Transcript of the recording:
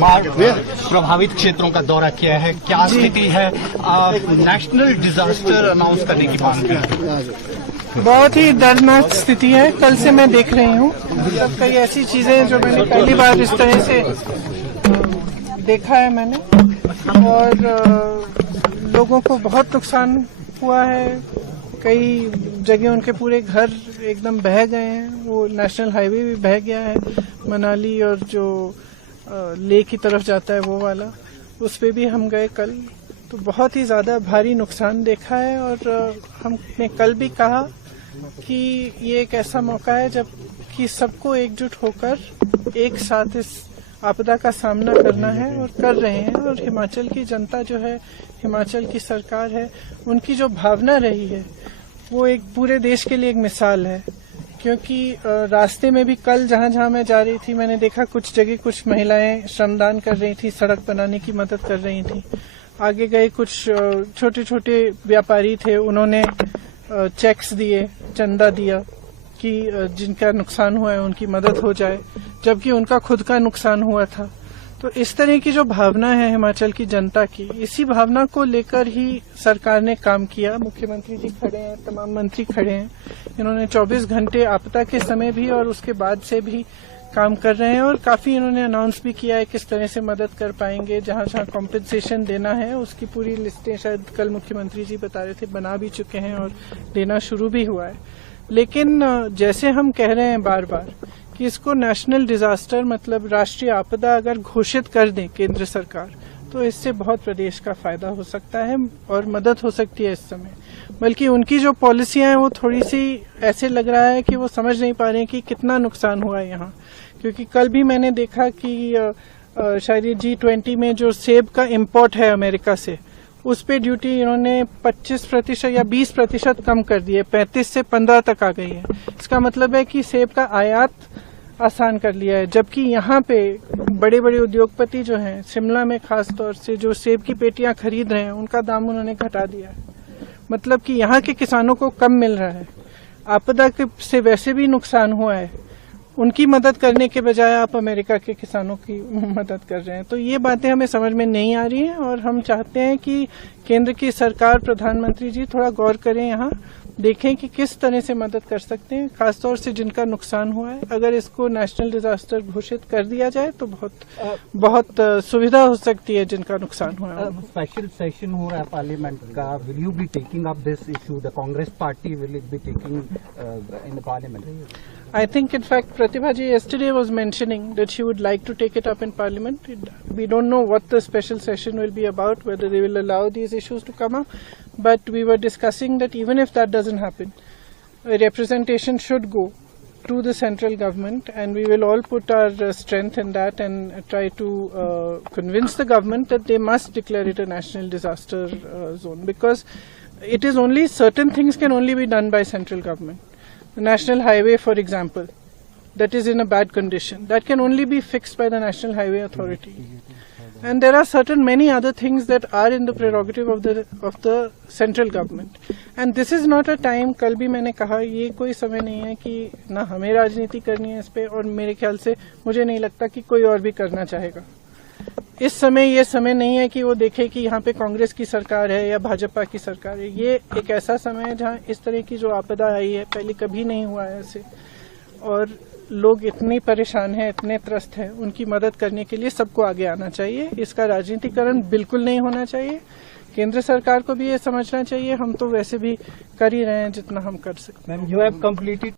बाढ़ प्रभावित क्षेत्रों का दौरा किया है, क्या स्थिति है? नेशनल डिजास्टर अनाउंस करने की मांग की। बहुत ही दर्दनाक स्थिति है। कल से मैं देख रही हूँ, मतलब कई ऐसी चीजें जो मैंने पहली बार इस तरह से देखा है मैंने, और लोगों को बहुत नुकसान हुआ है। कई जगह उनके पूरे घर एकदम बह गए हैं। वो नेशनल हाईवे भी बह गया है, मनाली और जो लेह की तरफ जाता है वो वाला, उस पे भी हम गए कल। तो बहुत ही ज्यादा भारी नुकसान देखा है, और हमने कल भी कहा कि ये एक ऐसा मौका है जब कि सबको एकजुट होकर एक साथ इस आपदा का सामना करना है, और कर रहे हैं। और हिमाचल की जनता जो है, हिमाचल की सरकार है, उनकी जो भावना रही है वो एक पूरे देश के लिए एक मिसाल है। क्योंकि रास्ते में भी कल जहां जहां मैं जा रही थी, मैंने देखा कुछ जगह कुछ महिलाएं श्रमदान कर रही थी, सड़क बनाने की मदद कर रही थी। आगे गए कुछ छोटे छोटे व्यापारी थे, उन्होंने चेक्स दिए, चंदा दिया कि जिनका नुकसान हुआ है उनकी मदद हो जाए, जबकि उनका खुद का नुकसान हुआ था। तो इस तरह की जो भावना है हिमाचल की जनता की, इसी भावना को लेकर ही सरकार ने काम किया। मुख्यमंत्री जी खड़े हैं, तमाम मंत्री खड़े हैं। इन्होंने 24 घंटे आपदा के समय भी और उसके बाद से भी काम कर रहे हैं, और काफी इन्होंने अनाउंस भी किया है किस तरह से मदद कर पाएंगे। जहां जहां कॉम्पेंसेशन देना है उसकी पूरी लिस्टें शायद कल मुख्यमंत्री जी बता रहे थे बना भी चुके हैं, और देना शुरू भी हुआ है। लेकिन जैसे हम कह रहे हैं बार बार कि इसको नेशनल डिजास्टर मतलब राष्ट्रीय आपदा अगर घोषित कर दें केंद्र सरकार, तो इससे बहुत प्रदेश का फायदा हो सकता है और मदद हो सकती है इस समय। बल्कि उनकी जो पॉलिसियां हैं वो थोड़ी सी ऐसे लग रहा है कि वो समझ नहीं पा रहे हैं कि कितना नुकसान हुआ है यहाँ। क्योंकि कल भी मैंने देखा कि शायद G20 में जो सेब का इम्पोर्ट है अमेरिका से, उस पे ड्यूटी इन्होंने 25% या 20% कम कर दी है, 35 से 15 तक आ गई है। इसका मतलब है कि सेब का आयात आसान कर लिया है। जबकि यहाँ पे बड़े बड़े उद्योगपति जो हैं, शिमला में खास तौर से जो सेब की पेटियां खरीद रहे हैं, उनका दाम उन्होंने घटा दिया है। मतलब कि यहाँ के किसानों को कम मिल रहा है। आपदा से वैसे भी नुकसान हुआ है, उनकी मदद करने के बजाय आप अमेरिका के किसानों की मदद कर रहे हैं। तो ये बातें हमें समझ में नहीं आ रही हैं, और हम चाहते हैं कि केंद्र की सरकार, प्रधानमंत्री जी थोड़ा गौर करें, यहाँ देखें कि किस तरह से मदद कर सकते हैं, खासतौर से जिनका नुकसान हुआ है। अगर इसको नेशनल डिजास्टर घोषित कर दिया जाए तो बहुत सुविधा हो सकती है जिनका नुकसान हुआ है। स्पेशल सेशन हो रहा है पार्लियामेंट का, will you be taking up this issue? The Congress party will it be taking in the parliament? I think, in fact, Pratibha ji yesterday was mentioning that she would like to take it up in Parliament. We don't know what the special session will be about, whether they will allow these issues to come up. But we were discussing that even if that doesn't happen, a representation should go to the central government, and we will all put our strength in that and try to convince the government that they must declare it a national disaster zone, because it is only certain things can only be done by central government. The national highway, for example, that is in a bad condition, that can only be fixed by the National Highway Authority. And there are many other things that are in the prerogative of the central government. And this is not a time, कल भी मैंने कहा, ये कोई समय नहीं है कि ना हमें राजनीति करनी है इस पे, और मेरे ख्याल से मुझे नहीं लगता कि कोई और भी करना चाहेगा। इस समय ये समय नहीं है कि वो देखे कि यहाँ पे कांग्रेस की सरकार है या भाजपा की सरकार है। ये एक ऐसा समय है जहाँ इस तरह की जो आपदा आई है, पहले कभी नहीं हुआ है ऐसे, और लोग इतने परेशान हैं, इतने त्रस्त हैं, उनकी मदद करने के लिए सबको आगे आना चाहिए। इसका राजनीतिकरण बिल्कुल नहीं होना चाहिए। केंद्र सरकार को भी ये समझना चाहिए, हम तो वैसे भी कर ही रहे हैं जितना हम कर सकते हैं। Ma'am, you have completed